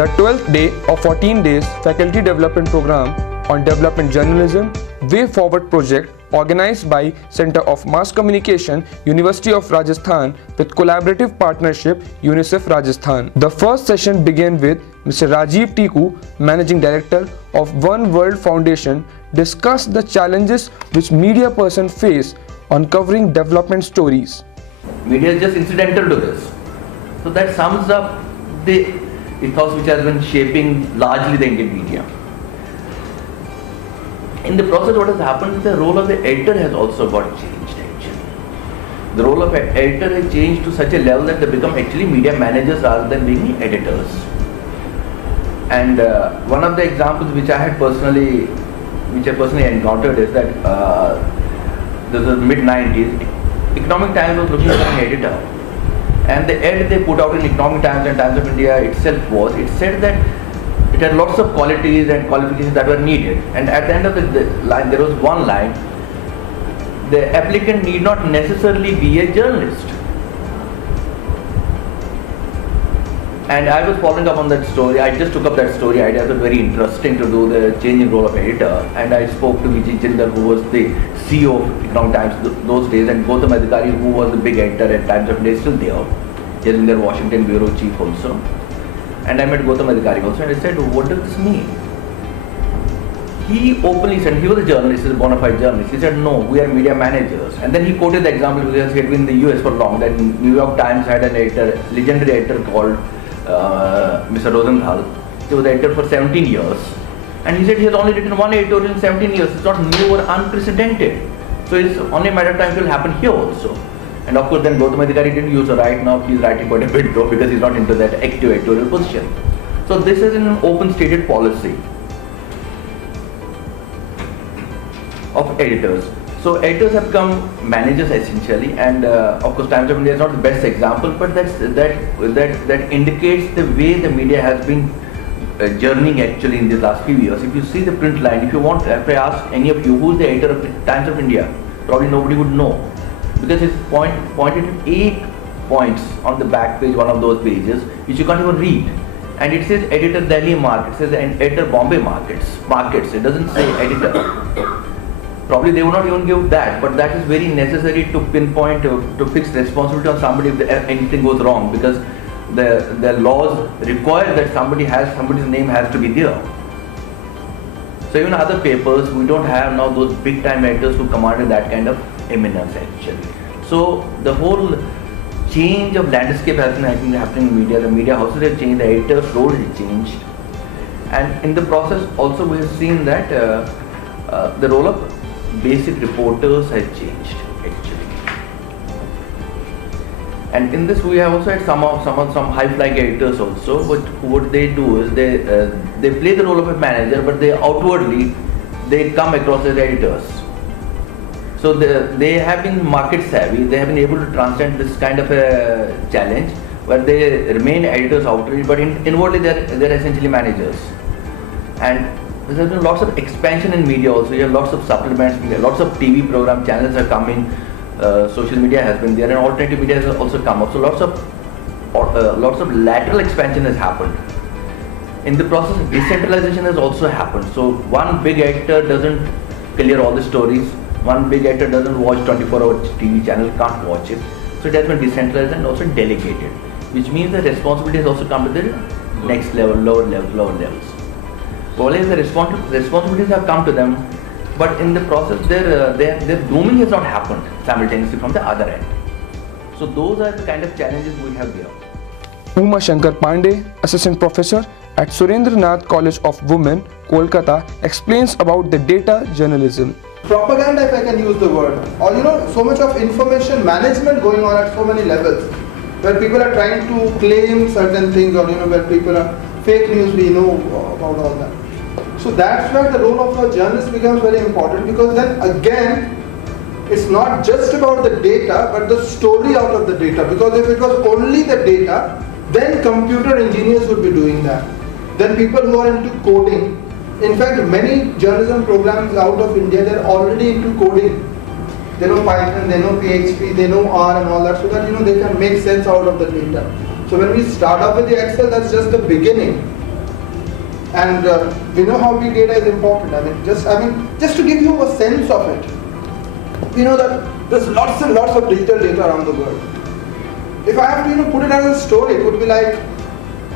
The 12th day of 14 days faculty development program on development journalism Way Forward project organized by Center of Mass Communication, University of Rajasthan with collaborative partnership UNICEF Rajasthan. The first session began with Mr. Rajiv Tiku, Managing Director of One World Foundation, discussed the challenges which media persons face on covering development stories. Media is just incidental to this. So that sums up the ethos which has been shaping largely the Indian media. In the process, what has happened is the role of the editor has also got changed actually. The role of an editor has changed to such a level that they become actually media managers rather than being editors. And one of the examples which I personally encountered is that this was mid-90s. Economic Times was looking for an editor, and the ad they put out in Economic Times and Times of India itself was, it said that it had lots of qualities and qualifications that were needed, and at the end of the line there was one line: the applicant need not necessarily be a journalist. And I was following up on that story. I just took up that story idea. It was very interesting to do the changing role of editor, and I spoke to Vijay Jindal, who was the CEO of Economic Times those days, and Gautam Adhikari, who was the big editor at Times of India, is still there. He is in their Washington bureau chief also. And I met Gautam Adhikari also, and I said, what does this mean? He openly said, he was a journalist, he was a bona fide journalist. He said, no, we are media managers. And then he quoted the example because he had been in the US for long, that New York Times had an editor, legendary editor called Mr. Rosenthal. He was the editor for 17 years. And he said he has only written one editorial in 17 years. It's not new or unprecedented. So it's only a matter of time it will happen here also. And of course then Gautam Adhikari didn't use it right now. He's writing quite a bit though because he's not into that active editorial position. So this is an open stated policy of editors. So editors have become managers essentially, and of course Times of India is not the best example, but that indicates the way the media has been journeying actually in the last few years. If you see the print line, if I ask any of you who is the editor of the Times of India, probably nobody would know, because it's pointed at 8 points on the back page, one of those pages, which you can't even read. And it says editor Delhi market, it says editor Bombay markets. It doesn't say editor. Probably they would not even give that, but that is very necessary to pinpoint, to fix responsibility on somebody if anything goes wrong, because the laws require that somebody's name has to be there. So even other papers, we don't have now those big time editors who commanded that kind of eminence actually. So the whole change of landscape has been happening in media. The media houses have changed, the editor's role has changed, and in the process also we have seen that the role of basic reporters has changed actually. And in this we have also had some high flying editors also, but what they do is they play the role of a manager, but they outwardly they come across as editors. So they have been market savvy, they have been able to transcend this kind of a challenge where they remain editors outwardly, but inwardly they're essentially managers. And there has been lots of expansion in media also. You have lots of supplements, lots of TV program channels are coming, social media has been there, and alternative media has also come up. So lots of lateral expansion has happened. In the process, decentralization has also happened. So one big editor doesn't clear all the stories. One big editor doesn't watch 24-hour TV channel, can't watch it. So it has been decentralized and also delegated, which means the responsibility has also come to the next level, lower levels. Always the responsibilities have come to them, but in the process their grooming has not happened simultaneously from the other end. So those are the kind of challenges we have there. Uma Shankar Pandey, Assistant Professor at Surendranath College of Women, Kolkata, explains about the data journalism. Propaganda, if I can use the word, or so much of information management going on at so many levels, where people are trying to claim certain things, or where people are fake news, we know about all that. So that's where the role of a journalist becomes very important, because then again, it's not just about the data, but the story out of the data. Because if it was only the data, then computer engineers would be doing that. Then people who are into coding. In fact, many journalism programs out of India, they're already into coding. They know Python, they know PHP, they know R and all that, so that they can make sense out of the data. So when we start off with the Excel, that's just the beginning. And we know how big data is important. Just to give you a sense of it, we know that there's lots and lots of digital data around the world. If I have to put it as a story, it would be like,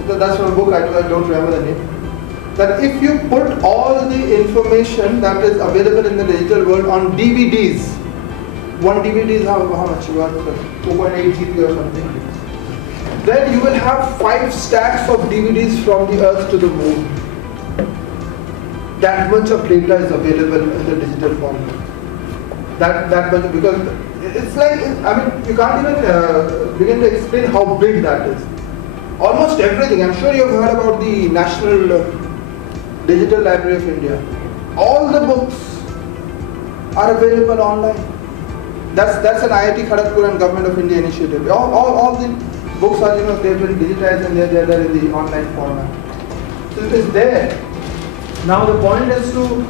that's from a book, I don't remember the name, that if you put all the information that is available in the digital world on DVDs, one DVD is how much? 2.8 GB or something. Then you will have 5 stacks of DVDs from the earth to the moon. That much of data is available in the digital form. That much, because it's like, you can't even begin to explain how big that is. Almost everything. I'm sure you've heard about the National Digital Library of India. All the books are available online. That's an IIT Kharagpur and Government of India initiative. All the books are, they've been digitized and they're there in the online format. So it is there. Now the point is to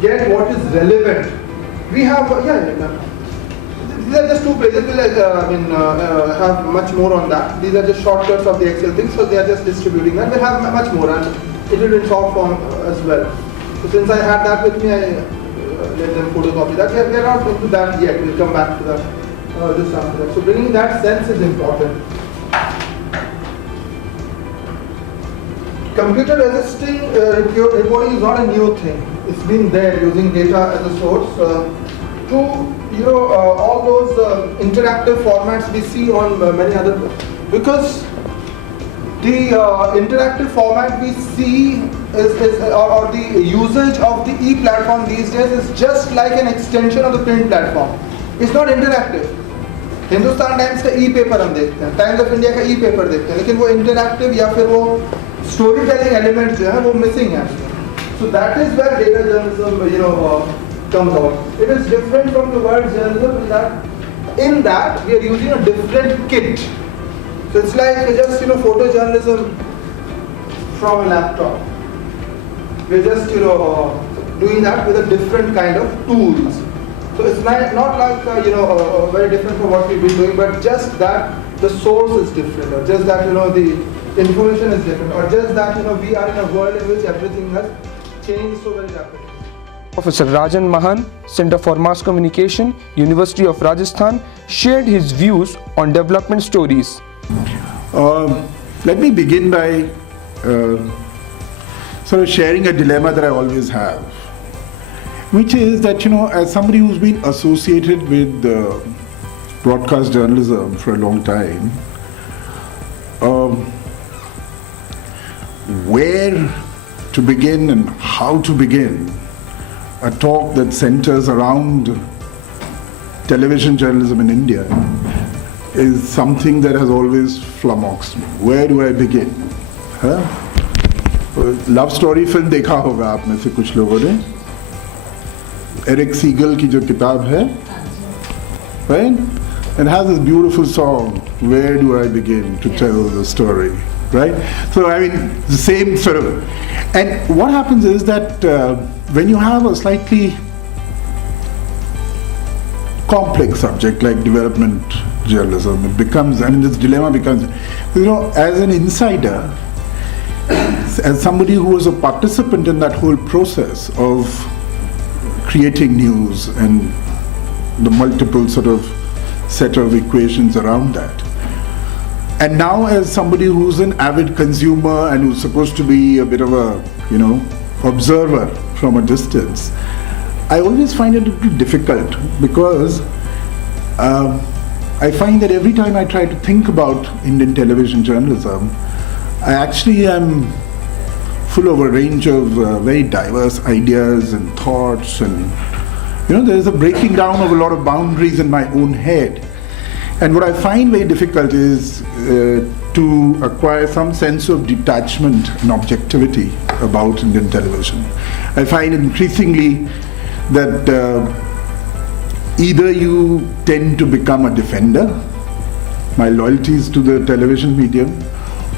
get what is relevant. We have, these are just 2 pages. We'll have much more on that. These are just shortcuts of the Excel things, so they are just distributing that. We'll have much more, and it will be in short form as well. So since I had that with me, I let them photocopy that. We are not into that yet. We'll come back to that this after that. So bringing that sense is important. Computer resisting reporting is not a new thing. It's been there, using data as a source to all those interactive formats we see on many other, because the interactive format we see or the usage of the e-platform these days is just like an extension of the print platform. It's not interactive. Hindustan times का e-paper हम देखते हैं, times of India का e-paper देखते हैं, लेकिन वो interactive या फिर वो स्टोरी टेलिंग एलिमेंट जो है वो मिसिंग है. So that is where data journalism comes out. It is different from the word journalism in that we are using a different kit. So it's like just photojournalism from a laptop. We're just doing that with a different kind of tools. So it's not like very different from what we've been doing, but just that the source is different, or just that the information is different, or just that we are in a world in which everything has changed so very rapidly. Professor Rajan Mahan, Center for Mass Communication, University of Rajasthan, shared his views on development stories. Let me begin by sort of sharing a dilemma that I always have, which is that, as somebody who's been associated with broadcast journalism for a long time, where to begin and how to begin a talk that centers around television journalism in India is something that has always flummoxed me. Where do I begin? Love story film देखा होगा आप में से कुछ लोगों ने, Eric seagull की जो किताब है, right? It has this beautiful song, Where Do I Begin to Tell the Story, right? So the same sort of, and what happens is that when you have a slightly complex subject like development journalism, it becomes, this dilemma becomes, as an insider, as somebody who was a participant in that whole process of creating news and the multiple sort of set of equations around that, and now as somebody who's an avid consumer and who's supposed to be a bit of a observer from a distance, I always find it a little difficult, because I find that every time I try to think about Indian television journalism, I actually am full of a range of very diverse ideas and thoughts, and there is a breaking down of a lot of boundaries in my own head. And what I find very difficult is to acquire some sense of detachment and objectivity about Indian television. I find increasingly that either you tend to become a defender, my loyalties to the television medium,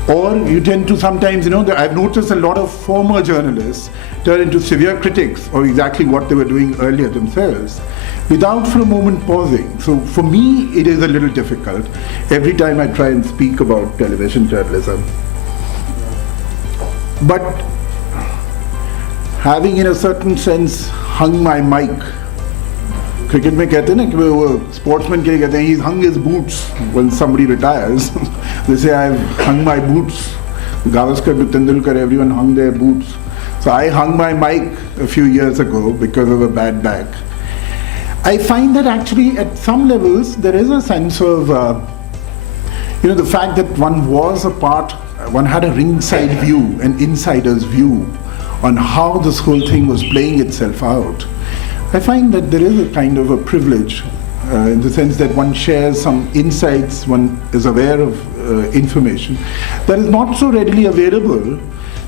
or you tend to sometimes, I've noticed a lot of former journalists turn into severe critics of exactly what they were doing earlier themselves, without for a moment pausing. So for me, it is a little difficult every time I try and speak about television journalism. But having in a certain sense hung my mic. Cricket में कहते हैं ना कि वो sportsman के लिए कहते हैं he's hung his boots when somebody retires. They say I've hung my boots. Gavaskar to Tendulkar, everyone hung their boots. So I hung my mic a few years ago because of a bad back. I find that actually at some levels there is a sense of the fact that one was a part, one had a ringside view, an insider's view on how this whole thing was playing itself out. I find that there is a kind of a privilege in the sense that one shares some insights, one is aware of information that is not so readily available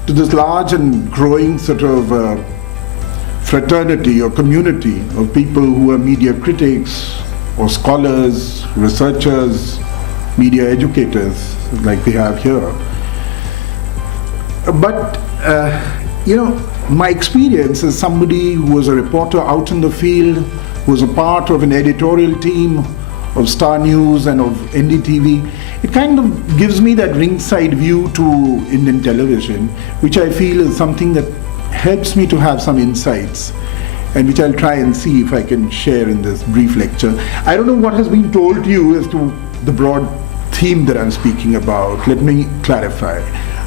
to this large and growing sort of fraternity or community of people who are media critics or scholars, researchers, media educators like we have here. But my experience as somebody who was a reporter out in the field, who was a part of an editorial team of Star News and of NDTV, it kind of gives me that ringside view to Indian television, which I feel is something that helps me to have some insights, and which I'll try and see if I can share in this brief lecture. I don't know what has been told to you as to the broad theme that I'm speaking about. Let me clarify.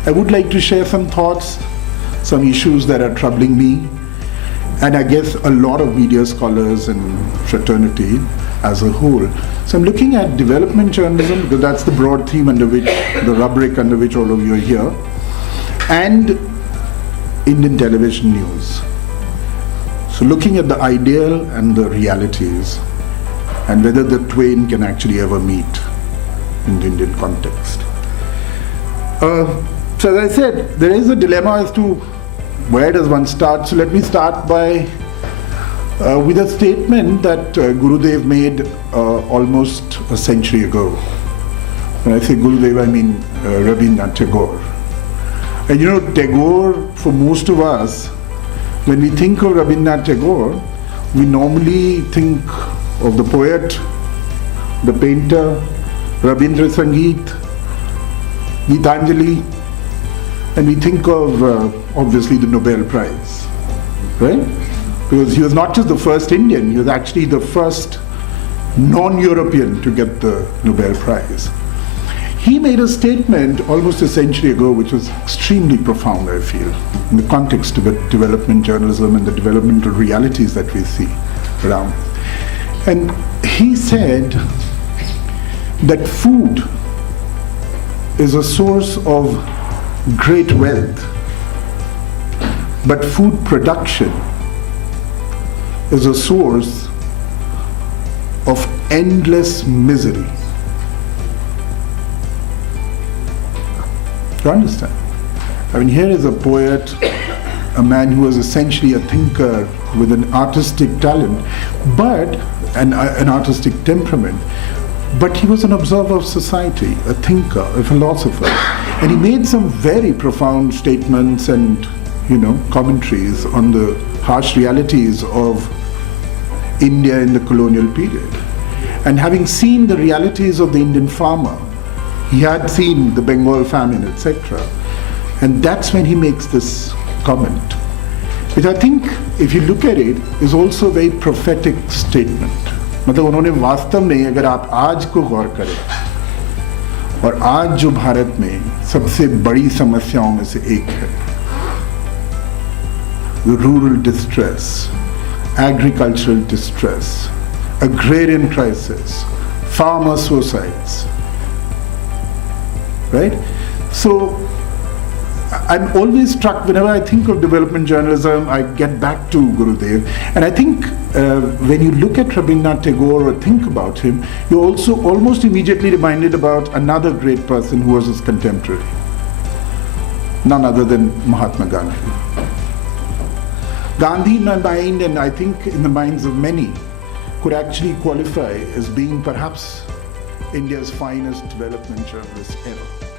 I would like to share some thoughts, some issues that are troubling me, and I guess a lot of media scholars and fraternity as a whole. So I'm looking at development journalism, because that's the broad theme under which, the rubric under which all of you are here, and Indian television news. So looking at the ideal and the realities, and whether the twain can actually ever meet in the Indian context. So as I said, there is a dilemma as to where does one start. So let me start by with a statement that Gurudev made almost a century ago. When I say Gurudev, I mean Rabindranath Tagore. And Tagore, for most of us, when we think of Rabindranath Tagore, we normally think of the poet, the painter, Rabindra Sangeet, Gitanjali, and we think of obviously the Nobel Prize, right? Because he was not just the first Indian, he was actually the first non-European to get the Nobel Prize. He made a statement almost a century ago which was extremely profound, I feel, in the context of development journalism and the developmental realities that we see around. And he said that food is a source of great wealth, but food production is a source of endless misery. Do you understand? I mean, here is a poet, a man who was essentially a thinker with an artistic talent, but an artistic temperament. But he was an observer of society, a thinker, a philosopher, and he made some very profound statements and, commentaries on the harsh realities of India in the colonial period. And having seen the realities of the Indian farmer, he had seen the Bengal famine, etc. And that's when he makes this comment, which I think, if you look at it, is also a very prophetic statement. मतलब उन्होंने वास्तव में, अगर आप आज को गौर करें, और आज जो भारत में सबसे बड़ी समस्याओं में से एक है, the rural distress, agricultural distress, agrarian crisis, farmer suicides, right? So I'm always struck whenever I think of development journalism, I get back to Gurudev. And I think when you look at Rabindranath Tagore or think about him, you're also almost immediately reminded about another great person who was his contemporary, none other than Mahatma Gandhi. Gandhi, in my mind, and I think in the minds of many, could actually qualify as being perhaps India's finest development journalist ever.